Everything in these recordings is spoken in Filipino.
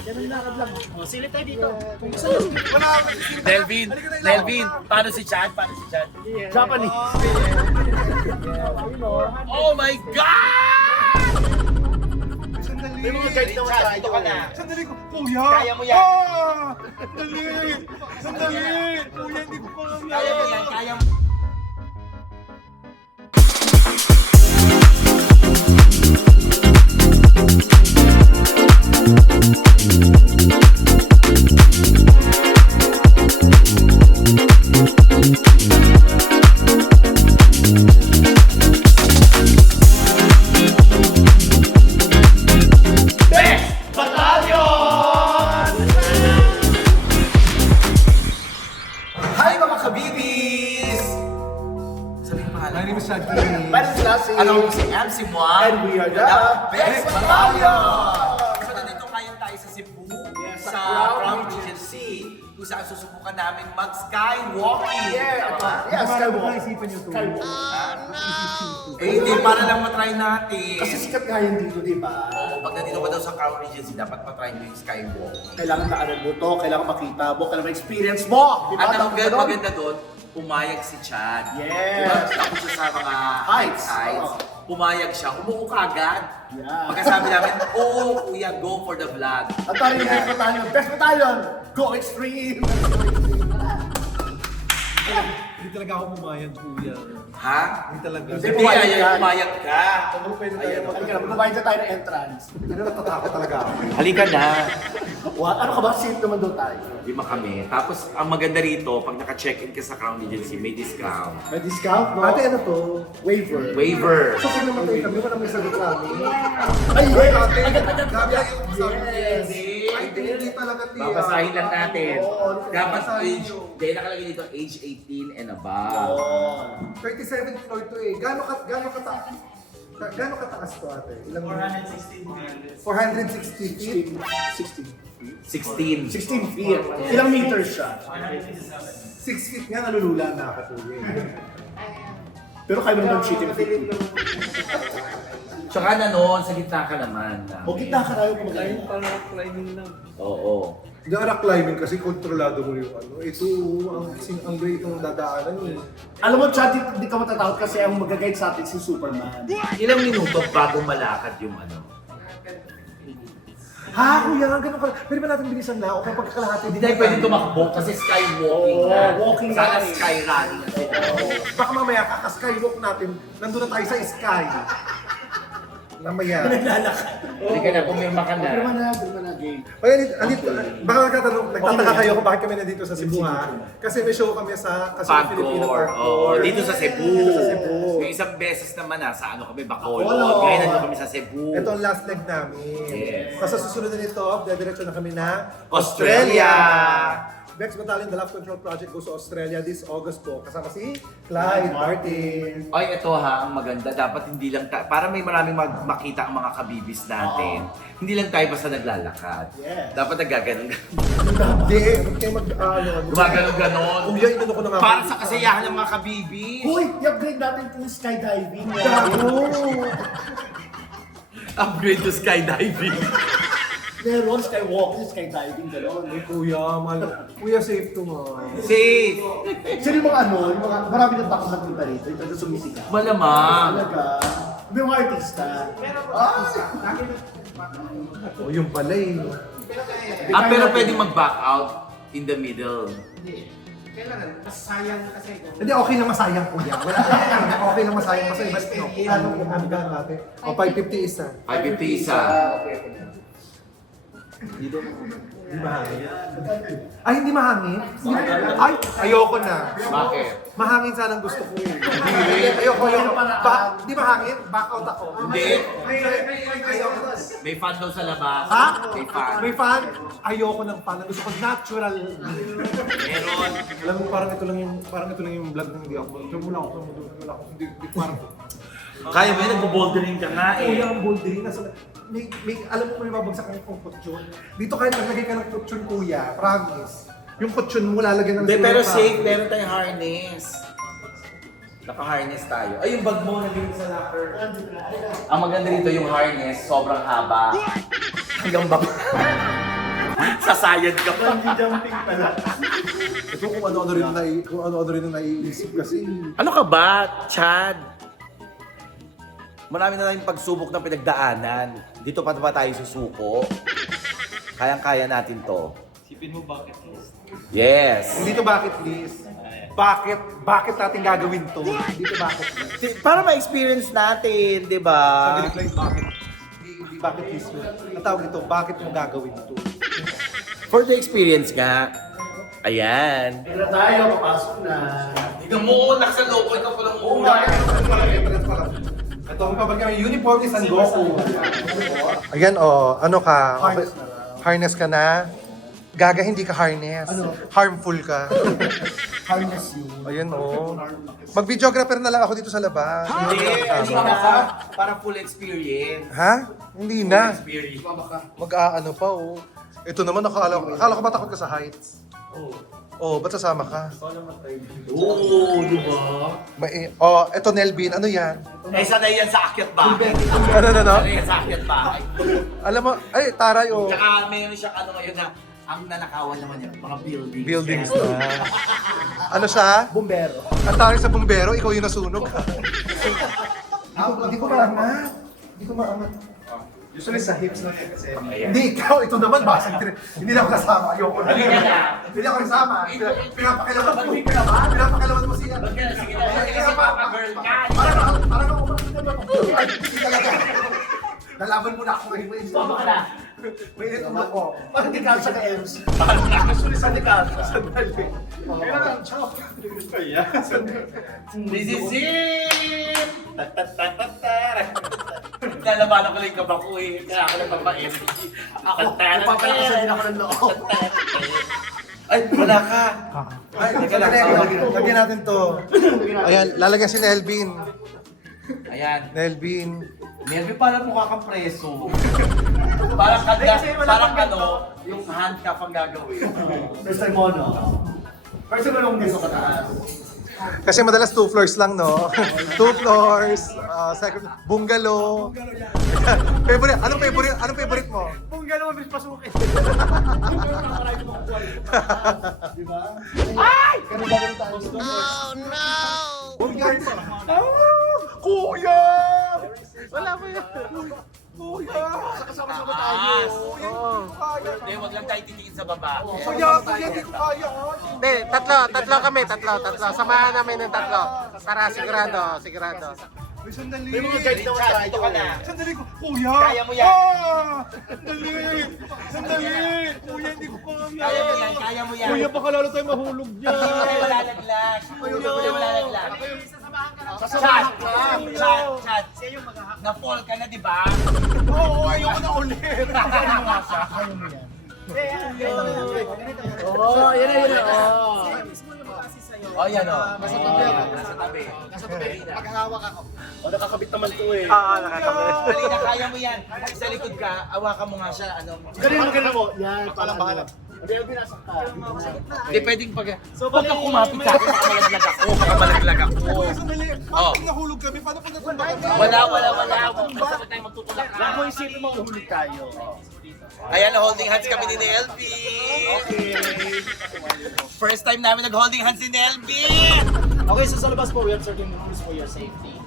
Ganun lakad lang. O, silip tayo dito. Delvin, paano si Chad? Japanese. Oh my God! May mga guide naman tayo. Dito ka na. Sandali ko, kuya! Kaya mo yan. Sandali! Sandali! Kuya, hindi ko pa Kaya mo yan, kaya mo. Hi mga kabibis! Sabihin mo My pangalan. name is Shaggy. My name is Lassie. Alam mo si MC Moa. And we are the Best Battalion! So nandito ngayon tayo sa Cebu, sa Crown Regency, kung saan susubukan namin mag-skywalking. Yeah, Skywalk. Naisipan niyo to. Skywalk. Eh hindi, para lang matry natin. Kasi sikat nga yan dito, di ba? Oo, pag nandito ka daw sa Crown Regency, dapat matry mo yung skywalk. Kailangan maaral mo to, kailangan makita mo, kailangan ma-experience mo. Di ba? At ang Dapat maganda doon, pumayag si Chad. Yes. Diba? Tapos siya sa mga Heights. heights. Pumayag siya, umuo ka agad. Yeah. Pagkasabi namin, oo kuya, go for the vlog. Ang tayo yung Best Battalion. Best Battalion! Go extreme! Hindi talaga ako pumayag, kuya. Ha? Hindi talaga. Hindi. Hindi, Pumayag ayaw ka. pumayag ka. Ano pwede tayo Ayan. Halika na, magbabayad na tayo ng entrance. Pero natatakot talaga ako. Halika na. What? Ano ka ba? Safe naman doon tayo. Lima kami. Tapos, ang maganda rito, pag naka-check-in ka sa Crown Regency, may discount. May discount, no? Ate, ano to? Waiver. Waiver. So, kung namatay kami, wala may sagot namin. Ay, yes! Agad-agad kami yung Yes! Ay, hindi talaga tiya. Babasahin lang natin. Oo, Dapat babasahin age, nyo. dahil nakalagay dito, age 18 and above. Oh. 37th floor to eh. Gano'ng kataas to ate? Ilang 460 feet? 16. 16. 16 feet. Ilang meters siya? 6 feet nga, nalulula na ako po eh. Pero kaya mo naman cheating feet. Tsaka na noon, sa gitna ka naman. O, kita ka tayo kung magaling. Oo. Hindi rock climbing kasi kontrolado mo yung ano. Ito, ang great ng dadaanan eh. Alam mo, Chad, hindi ka matatakot kasi ang mag-guide sa atin si Superman. Ilang minuto bago malakad yung ano? Ha, kuya, ganun ka. Pwede ba natin bilisan na? O kapag kalahati, Hindi tayo pwede tumakbo kasi skywalking Oo, na. walking Sana na eh. sky running. Baka mamaya kaka-skywalk natin, nandun na tayo sa sky. Mamaya. Naglalakad. Hindi ka na, pumirma ka na. Pirma na, game. Kaya baka nagtataka kayo kung bakit kami nandito sa Cebu ha. Kasi may show kami sa Filipino Pagcor. Pagcor. Oo, dito sa Cebu. Dito sa Cebu. Yung isang beses naman sa ano kami, Bacolod. Bacolod. Ngayon nandito kami sa Cebu. Ito ang last leg namin. Yes. Sa susunod na nito, dediretso na kami na Australia! Bex Battalion, The Love Control Project goes to Australia this August po. Kasama si Clyde Martin. Ay, ito ha, ang maganda. Dapat hindi lang para may maraming makita ang mga kabibis natin. Hindi lang tayo basta naglalakad. Yes. Dapat nagaganon. Hindi, huwag kayo Gumaganon-ganon. Kuya, inano ko na nga. Para sa kasiyahan ng mga kabibis. Uy, i-upgrade natin yung skydiving. Gago! Upgrade to skydiving. Meron skywalking, skydiving, gano'n. Kuya, Kuya, safe to nga. Safe. Sino yung mga ano, yung mga marami na takot nakita rito, yung talaga sumisigaw. Malamang. Talaga. Yung mga artista. O, yung pala eh. Pero pwedeng mag-back out in the middle. Hindi, okay lang masayang kuya. Wala okay lang masayang. Basta no. Anong hanggang natin? O, 550 isa. 550 isa. Hindi mahangin. Ay, hindi mahangin? Ay, ayoko na. Bakit? Mahangin sanang gusto ko eh. Ayoko. Hindi mahangin? Back out ako. Hindi. Ayoko. May fan daw sa labas. Ha? May fan. May fan? Ayoko ng fan. Gusto ko natural. Meron. Alam mo, parang ito lang yung vlog ng hindi ako. Wala ako. Hindi parang. Kaya mo yun, nagbo-bouldering ka nga eh. Kuya, ang bouldering. Alam mo may babagsak kang kutsyon. Dito kahit naglagay ka ng kutsyon, kuya. Promise. Yung kutsyon mo lalagyan ng Hindi, pero silueta. safe. Meron tayong harness. Naka-harness tayo. Ay, yung bag mo nandito sa locker. Ang maganda dito yung harness, sobrang haba. Hanggang baba. Sasayad ka pa. Bungee jumping pala. Ito kung ano-ano rin ang naiisip kasi. Ano ka ba, Chad? Marami na tayong pagsubok ng pinagdaanan. Dito pa ba tayo susuko? Kayang-kaya natin to. Sipin mo bucket list. Yes! Hindi to bucket list. Bakit natin gagawin to? Hindi to bucket list. Para ma-experience natin, di ba? Sabi lang yung bucket list. Hindi bucket list yun. Ang tawag ito, bakit mo gagawin to? For the experience nga. Ayan. Tira tayo, papasok na. Ikaw mo, nakasaloko. Ikaw pa lang muna. Ito ang pabagyan yung uniform ni San Goku. Ayan ano ka? Harness ka na? Gaga, hindi ka harness. Harmful ka. Harness you. Ayan Mag-videographer na lang ako dito sa labas. Hindi na. Para full experience. Ha? Hindi na. Experience. Mag-aano pa Ito naman, akala ko ba takot ka sa heights? Oo. Ba't sasama ka? Oo, di ba? Ito Nelvin, ano yan? Eh, sanay yan sa akyat bahay. Ano? Sanay yan sa akyat bahay. Alam mo, taray Tsaka mayroon siyang ano ngayon na ang nanakawan naman yan, mga buildings. buildings Yan. na. Ano siya? Bumbero. Ang taray sa bumbero, ikaw yung nasunog. Hindi ko maangat. Hindi ko maangat. Usually sa hips na kasi. Hindi, ikaw, ito naman, basag. Hindi na ako kasama. Ayoko na. Hindi ako kasama. Pinapakilaman mo. Pinapakilaman mo siya. Sige na, kasi papa-girl ka. Parang ako naman. Ay, hindi talaga. Nalaban mo na ako ngayon. Tama ka na. Mainit ang ako. Parang di kasha ka, Ems. Usually sa di kasha. Sandali. Kaya lang, ciao. This is it! Lalabanan ko lang yung kaba ko kaya ako nagpapa-MD. Papalakasan din ako ng loob. Ay, wala ka! Ay, lagyan natin to. Ayan, lalagyan si Nelvin. Ayan. Nelvin. Melvin, parang mukha kang preso. Parang yung handcuff ang gagawin. First time mo, no? First time mo nung dito kataas. Kasi madalas 2 floors lang, no? 2 floors, second, bungalow. Favorite, anong favorite mo? Bungalow, mabilis pasukin. Di ba? Ay! Pero gano'n tayo. Kuya! Wala mo yan. Kuya! Kasama-sama tayo. Hindi, wag lang tayo titingin sa baba. Kuya, hindi ko kaya. Hindi, tatlo kami. Samahan namin ng tatlo. Para sigurado. Uy, sandali. May mga guide naman tayo. Ito ka na. Sandali ko. Kuya! Kaya mo yan. Sandali! Kuya, hindi ko kaya. Kaya mo yan. Kuya, baka lalo tayo mahulog Hindi kayo malalaglag. Hindi kayo malalaglag. Chat. Na-fall ka na, di ba? Oo, ayoko na ulit. Oo, yan. Oh, yan o. Nasa tabi. Maghahawak ako. O, nakakabit naman to eh. Nakakabit. Dali na, kaya mo yan. Sa likod ka, awakan mo nga siya. Ganun mo. Yan, parang bahala. Hindi, binasak ka. Hindi pwedeng pag... Huwag kang kumapit sa akin, baka malaglag ako. Sandali. Oh. Bakit nahulog kami? Paano kung natumba kami? Wala. Basta tayo magtutulak ka. Huwag mo isipin mo, uhulog tayo. Ayan, holding hands kami ni Nelby. First time namin nag-holding hands ni Nelby. Okay, so sa labas po, we have certain rules for your safety.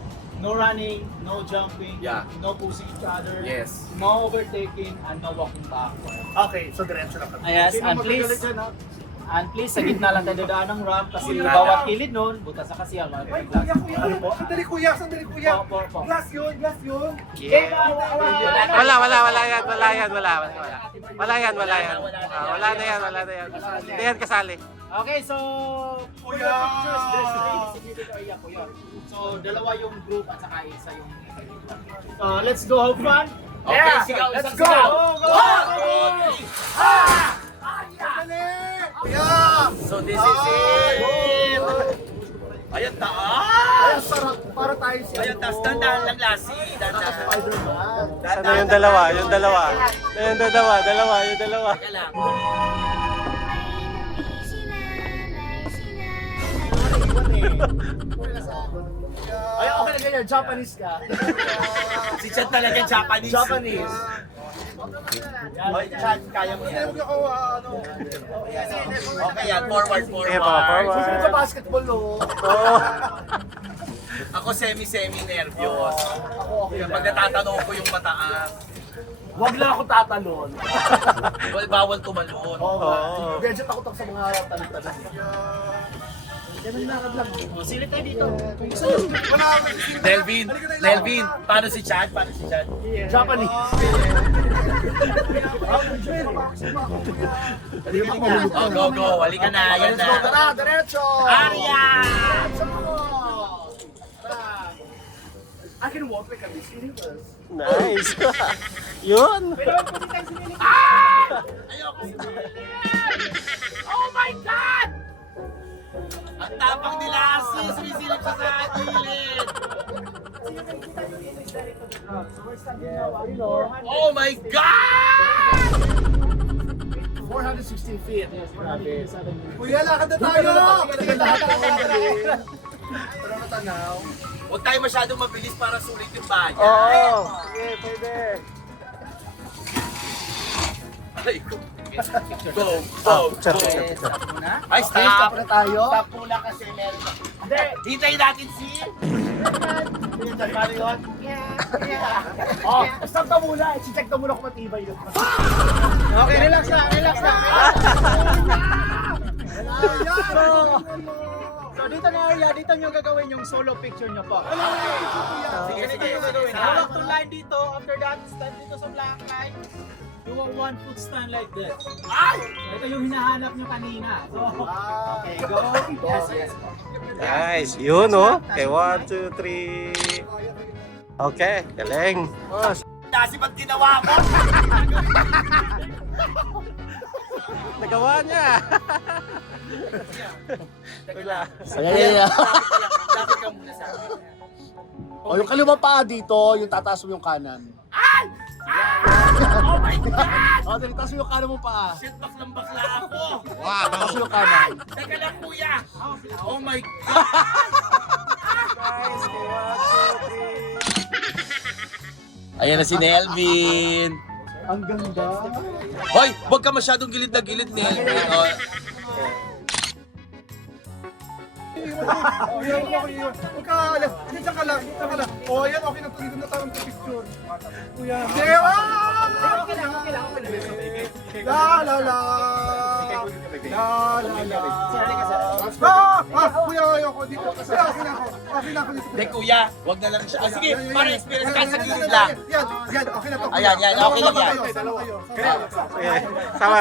No running, no jumping, Yeah. no pushing each other, Yes. no overtaking, and no walking backward. Okay, so diretso lang kami. Yes, Sino and please, magagalit dyan, ha? and please, sa gitna lang tayo dadaan ng ramp kasi Gitna bawat lang. kilid nun, butas sa kasi ang mga Ay, kuya. Sandali, kuya. Po. Glass yun. Okay, Wala yan. Wala na yan. Hindi yan kasali. Okay, so for your pictures, there's a designated area po yun. So, dalawa yung group at saka isa yung let's go have fun. Okay, sigaw. Let's isang go! sigaw. Go! 1, 2, 3. So this is it. Ayan, taas. Sarap, para tayo siya. Ayan, taas. Dandaan lang, Lassie. Dandaan. Spider-Man. Ano yung dalawa? Yung dalawa. Teka lang. Ay, okay na ganyan, Japanese ka. Si Chat talaga Japanese. Japanese. Hoy, Chad, kaya mo yan. Okay yan, forward. Sige po, forward. Susunod sa basketball, no? Oo. Ako semi nervyos. Kapag natatanong ko yung mataas, Huwag lang ako tatalon. bawal tumalon. Oo. Medyo takot ako sa mga talon-talon. Silip tayo dito. Delvin, paano si Chad? Japanese. Go, halika na, yan na. Tara, diretso! Arya! I can walk like a Miss Universe. Nice. Yun. Oh my God! Ang tapang nila, sis, sumisilip sa gilid. Oh my God! 416 feet. Kuya, lakad na tayo! Pero natanaw. Huwag tayo masyadong mabilis para sulit yung bayan. Oo. Sige, pwede. Ay, go. Picture. Ay, Stop stop! na tayo. Stop muna kasi meron na. Hindi, hintayin natin si... Oh, stop ka muna. I-check ka muna kung matibay yun. Okay, relax lang. So dito na area, dito nyo gagawin yung solo picture nyo po. Sige. Dito nyo gagawin. Hawak to line dito, after that, stand dito sa black line. Do a 1 foot stand like this. Ay! So ito yung hinahanap nyo kanina. So, okay, go. Yes. Nice. Yun, oh. Okay, 1, 2, 3. Okay, galing. Oh, Kasi ba't ginawa mo? nagawa niya. Wala. Lapit ka muna sa akin. O, yung kaliwa paa dito, yung tataas mo yung kanan. Oh my God! O, tataas mo yung kanan mo paa. Shit, baklang-bakla ako. Tataas mo yung kanan. Teka lang, kuya. Oh my God! Nice. 1, 2, 3. Ayan na si Nelvin. Ang ganda. Hoy, huwag ka masyadong gilid na gilid, Nelvin. Oh. Huwag ka alam. Dito ka lang. O, yan. Okay na. Dito na tayo picture. Kuya. Okay lang. La la la. Kuya, ayoko dito. Kasi akin ako dito. Hindi, kuya. Huwag na lang siya. Ah, sige, para experience ka sa gilid lang. Yan, okay na to. Ayan, okay lang yan. Dalawa kayo. Sige. Sama.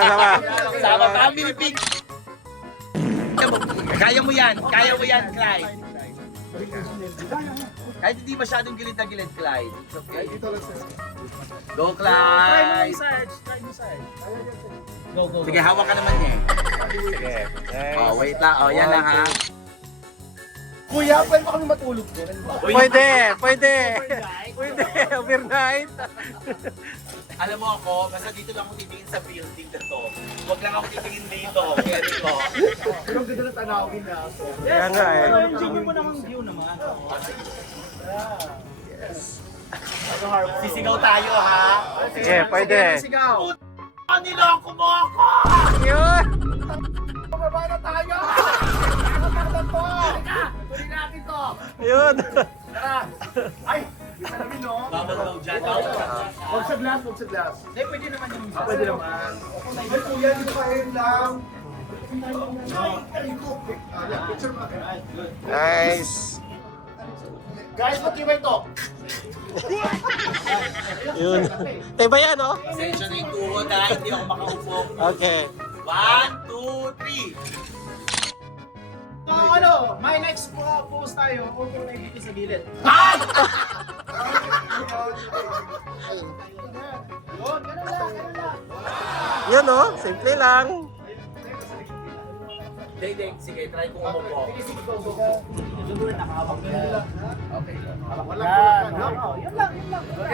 Sama ka, Minipig. Kaya mo yan, Clyde. Kahit hindi masyadong gilid na gilid, Clyde. It's okay. Go, Clyde. Go. Sige, hawak ka naman niya. Sige. Oh, wait lang. Oh, yan lang ha. Kuya, pwede ba kami matulog din? Pwede. Overnight. Alam mo ako, basta dito lang ako titingin sa building na to. Huwag lang ako titingin dito. Keri ko. Pero ang ganda ng tanawin na. So, Kaya nga eh. Enjoy mo naman ang view naman. Sisigaw tayo ha. Sige, pwede. Sigaw. Niloko mo ako! Yun. baba na tayo! Tuloy natin to! Yun. Tara! Ay! Isa namin, no? Bawal daw dyan. Huwag sa glass, huwag sa glass. Hindi, pwede naman yung Pwede naman. Ay, kuya, dito pa lang. Nice. Guys, matibay to! Yun. Tayo ba yan, oh? Pasensya na yung tuhod ha, hindi ako makaupo. Okay. 1, 2, 3. So, my next post tayo, upo na dito sa gilid. Yun, ganun lang. Yun, oh. Simple lang. Ding, sige, try kong umupo. Yun lang.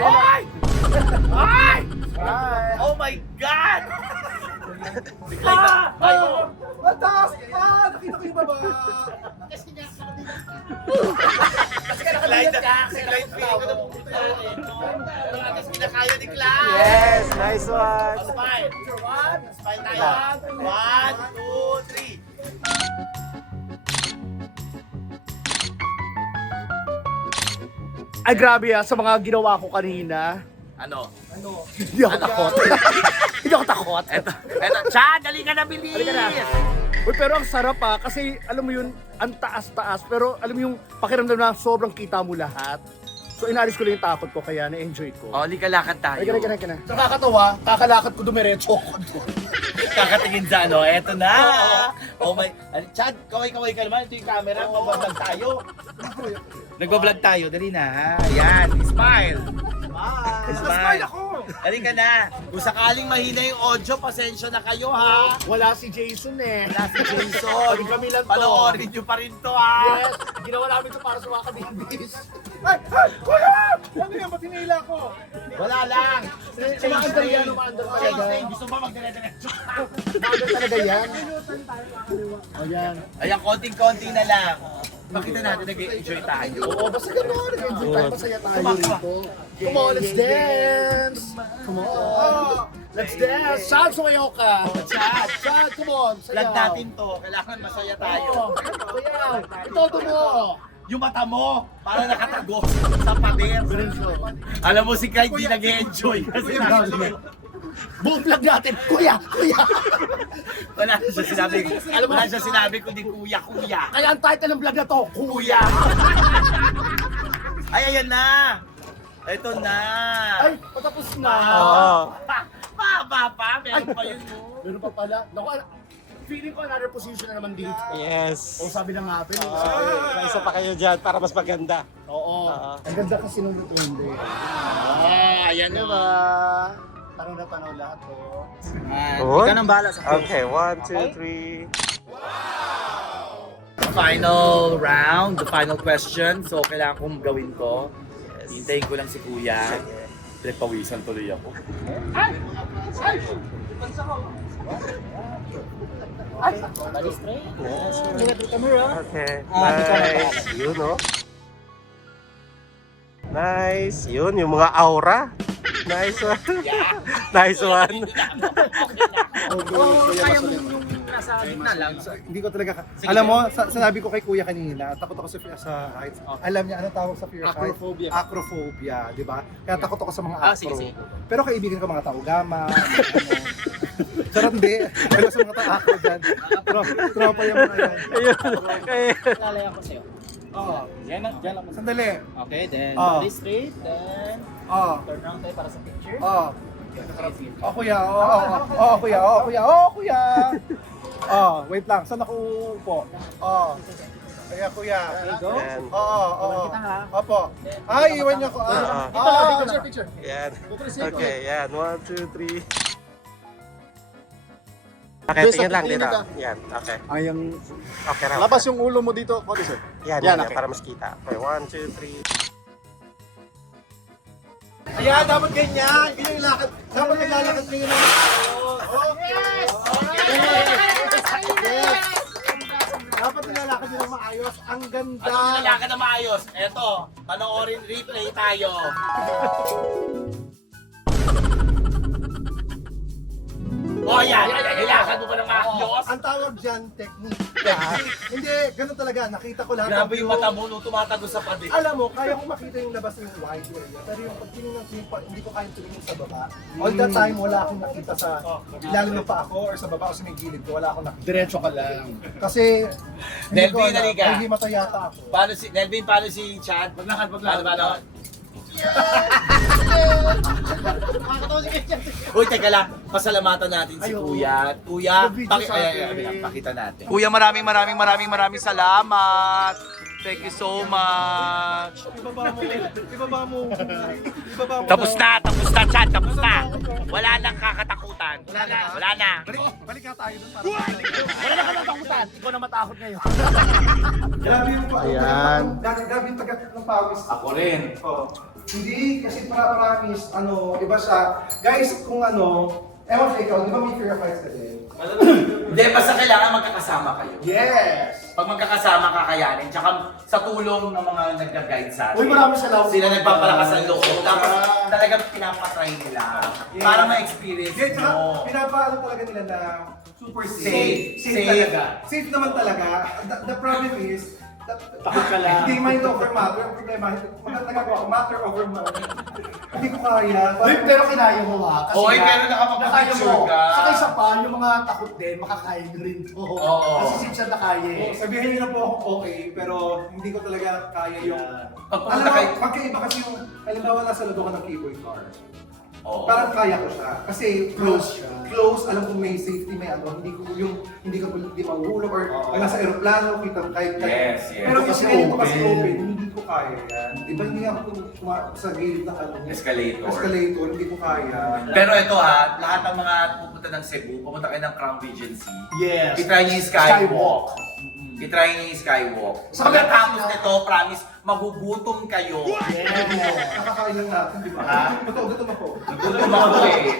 Ay! Ay! Oh my God! Bigla ka. Ay, oh. Mataas! Nakita ko yung baba! Kasi ka nakalimutan ka. Kasi nakalimutan ko na pupunta eh. Pero at least kinakaya ni Clyde. Yes, nice one. Smile. Smile tayo. 1, 2, 3. Ay, grabe sa mga ginawa ko kanina. Ano? Hindi ako takot. Hindi ako takot. Eto, Chad, dali ka na bilis! Halika na. Uy, pero ang sarap kasi alam mo yun, ang taas-taas, pero alam mo yung pakiramdam na sobrang kita mo lahat. So inalis ko lang yung takot ko, kaya na-enjoy ko. O, lakad tayo. Halika na. Nakakatawa, kakalakad ko dumiretso ako doon. Kakatingin sa ano, eto na! Oh my, Chad, kaway-kaway ka naman. Ito yung camera, mag-vlog tayo. Nag-vlog tayo, dali na ha. Ayan, smile! Smile ako! Dali ka na. Kung sakaling mahina yung audio, pasensya na kayo ha. Wala si Jason eh. Wala si Jason. Kami lang to. Panoorin nyo pa rin to ha. Yes, ginawa namin ito para sa mga kabibis. Ano yan? Ba't hinila ko? Wala lang. Umaandar yan, umaandar talaga. Gusto ba magdala-diretso? Umaandar talaga yan. O yan. Ayan, konting-konti na lang. Makita natin, nag-enjoy tayo. Oo, basta gano'n. Nag-enjoy tayo, masaya tayo rito. Come on, let's dance! Come on! Let's dance! Chad, sumayaw ka! Chad, come on! Sayaw! Vlog natin to. Kailangan masaya tayo. Sayaw! Itodo mo! Yung mata mo, para nakatago sa pader. Alam mo si Clyde, di nag-enjoy. Kasi Buong vlog natin! Kuya! wala siya sinabi. Wala siya sinabi kundi kuya. Kaya ang title ng vlog na to, Kuya! Ay, ayan na. Ito na. Ay, patapos na! Oo. Pa. Meron pa yun. Oh. Meron pa pala. Naku, feeling ko another position na naman dito. Yes. O sabi na nga, pero May isa pa kayo dyan para mas maganda. oo. Oo. Ang ganda kasi nung rotonde. Ayan na. Diba? Tanaw na tanaw lahat to. Good. nang bahala sa Okay, 1, 2, 3. Final round, the final question. So, kailangan kong gawin to. Hintayin ko lang si Kuya. Pinagpawisan tuloy ako. Okay, nice. Yun, oh. Nice. Yun, yung mga aura. Nice one. Nice one. Kaya mo yung nasa gitna lang. Hindi ko talaga, alam mo, sinabi ko kay kuya kanina, takot ako sa heights. Alam niya, ano tawag sa fear of heights? Acrophobia. Acrophobia, di ba? Kaya takot ako sa mga sige, acro. sige. Pero kaibigan ko mga tao-gama, Charot hindi. Ano sa mga acro dyan? Tropa yung mga yan. Lalaya ko sa'yo. Oo. Diyan lang. Sandali. Okay, then body Ah. straight, then Oo. turn around tayo para sa picture. Oo. Okay. Oh, kuya. Oo, kuya. Oo, kuya. Oo, kuya. Oh, wait lang. Saan ako upo? Oh. Kaya kuya. Go. Yan. Oo. Kita ha. Opo. Ay, iwan niyo ko. Picture. Yan. Okay, yan. 1, 2, 3. Okay, tingin lang dito. Yan, okay. Ayang Okay raw. labas yung ulo mo dito, Cody sir. Yan, Yan, yan, okay. para mas kita. Okay, 1, 2, 3. Ayan, dapat ganyan. Ganyan yung lakad. Dapat naglalakad kayo ng Yes! Dapat nilalakad nyo ng maayos. Ang ganda. Ano nilalakad na maayos? Eto, panoorin replay tayo. Oh, yan. Nilakad mo ba ng maayos? Ang tawag dyan, technique. Hindi, ganun talaga. Nakita ko lahat. Grabe ng yung view. mata mo nung tumatagos sa pader. Alam mo, kaya kong makita yung labas ng wide area. Pero yung pagtingin ng clip, hindi ko kaya tumingin sa baba. All the time, wala akong nakita sa ilalim ng paa ko or sa baba o sa may gilid ko. Wala akong nakita. Diretso ka lang. Kasi, hindi ko Nelvin, alam. halika. May himata yata ako. Paano si Nelvin, paano si Chad? Paano? Uy, teka lang. Pasalamatan natin si Kuya. Kuya, pakita natin. Kuya, maraming salamat. Thank you so much. Ibaba mo. Tapos na, Chad, tapos na. Wala nang kakatakutan. Wala na. Balik na tayo dun para. Wala na ka natakutan. Ikaw na matakot ngayon. Grabe yung pagod. Ayan. Grabe yung tagat ng pawis. Ako rin. Oh. Hindi, kasi promise, iba siya. Guys, kung Ewan ko ikaw, di ba may fear of heights ka din? Hindi, basta kailangan magkakasama kayo. Yes! Pag magkakasama kakayanin, tsaka sa tulong ng mga nag-guide sa atin. Uy, maraming salamat. Sila nagpapalakas ng loob. Tapos talagang pinapatry nila para ma-experience Yes, tsaka mo. pinapaano talaga nila na super safe. Safe. talaga. Safe naman talaga. The problem is, Takot ka lang. Hindi mind over matter. Ang problema, nagagawa ko matter over money. Hindi ko kaya. Uy, pero kinaya mo ha. Kasi Oy, nga, pero nakapag-picture nakaya mo. ka. Saka isa pa, yung mga takot din, makakaya nyo rin to. Oo. Kasi since na kaya eh. Sabihin niyo na po ako okay, pero hindi ko talaga kaya yung... Pag Alam pumunta mo, kayo. magkaiba kasi yung, halimbawa nasa loob ako ng cable car. Oo. Parang kaya ko siya. Kasi Close siya. Close, alam kong may safety, may ano, hindi ko mahuhulog or pag nasa aeroplano, kita kahit Yes, yes. Pero Kasi kasi ganito kasi open. open, hindi ko kaya yan. Diba hindi ako sa gilid ng ano, Escalator. hindi ko kaya. Pero ito ha, lahat ng mga pupunta ng Cebu, pupunta kayo ng Crown Regency. Yes. I-try niyo yung skywalk. I-try niyo yung skywalk. Sa Pagkatapos kabila- nito, promise, magugutom kayo. Yes. Nakakain lang natin, di ba? Ha? Gutom ako. Gutom ako eh.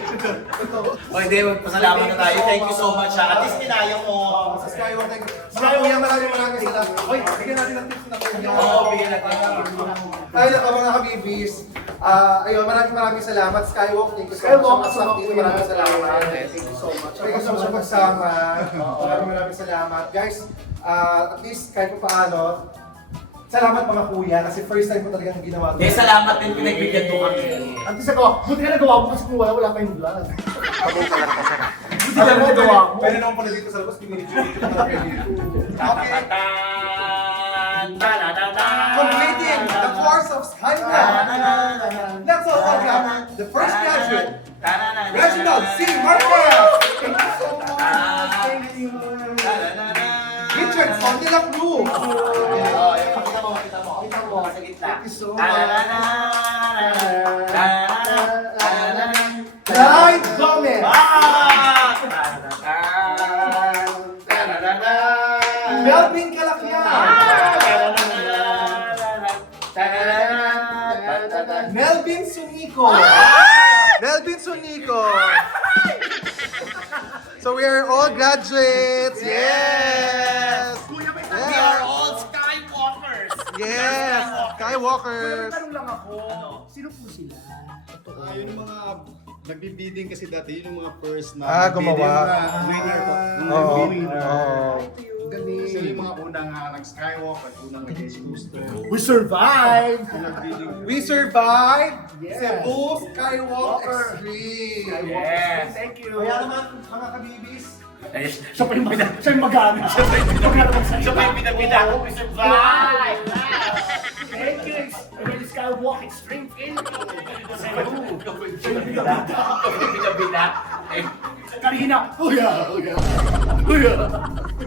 Ito. O hindi, magpasalamat na tayo. Thank you so much ha. At least kinaya mo. Sa Skywalk, mga kuya, maraming salamat. Hoy, bigyan natin ng tips na kuya. Oo, bigyan natin. Ay, naka mga kabibis. Ayun, maraming salamat. Skywalk, thank you so Skywalk, much. kasama ko Maraming yun. salamat. Thank you so much. Thank you so much sa pagsama. Maraming salamat. Guys, at least kahit pa paano, salamat mga kuya kasi first time ko talagang ginawa to. Eh, salamat din pinagbigyan mo kami. Ang tisa ko, buti ka nagawa mo kasi kung wala pa yung vlog. Pabong ka lang kasarap. Buti ka nagawa mo. Pwede naman pala dito sa labas, pinili-chili ko na kayo dito. Okay. Completing the course of Skywalk. That's all I got. The first graduate, Reginald C. Marquez. Thank you so much. Thank you. Richard from De La Cruz. Pakita mo. Kita mo. Sa gitna. Thank you so much. Clyde Gomez. Melvin Calacyan. Melvin Sunico. Melvin Sunico. So we are all graduates. Yes. We are all Skywalkers. Yes. Skywalkers. Tanong lang ako, sino po sila? Totoo. Yun yung mga nagbi-bidding kasi dati, yun yung mga first na gumawa. winner po. Oo. Winner. Galing. Sila yung mga unang nag-skywalk at unang nag-booster. We survived! Nag-bidding. We survived Yes. Cebu Skywalk Walker. Extreme. Yes. Thank you. Kaya naman, mga kabibis, Siya pa yung magamit. Siya pa yung pinapita ko. We survive. Thank you. Again, Skywalk Extreme Philippines. Pinabida. Kanina. Uya.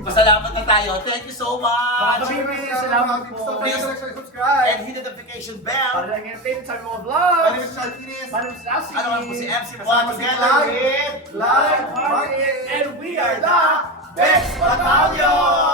Pasalamat na tayo. Thank you so much. Salamat po. Please subscribe. And hit the notification bell. Para lang entertain sa mga My vlogs. name is Sean Ines. My name is Lassie. Ano naman po si MC Kasama Juan si together Clyde. with Clyde Martin. And we are the Best Battalion!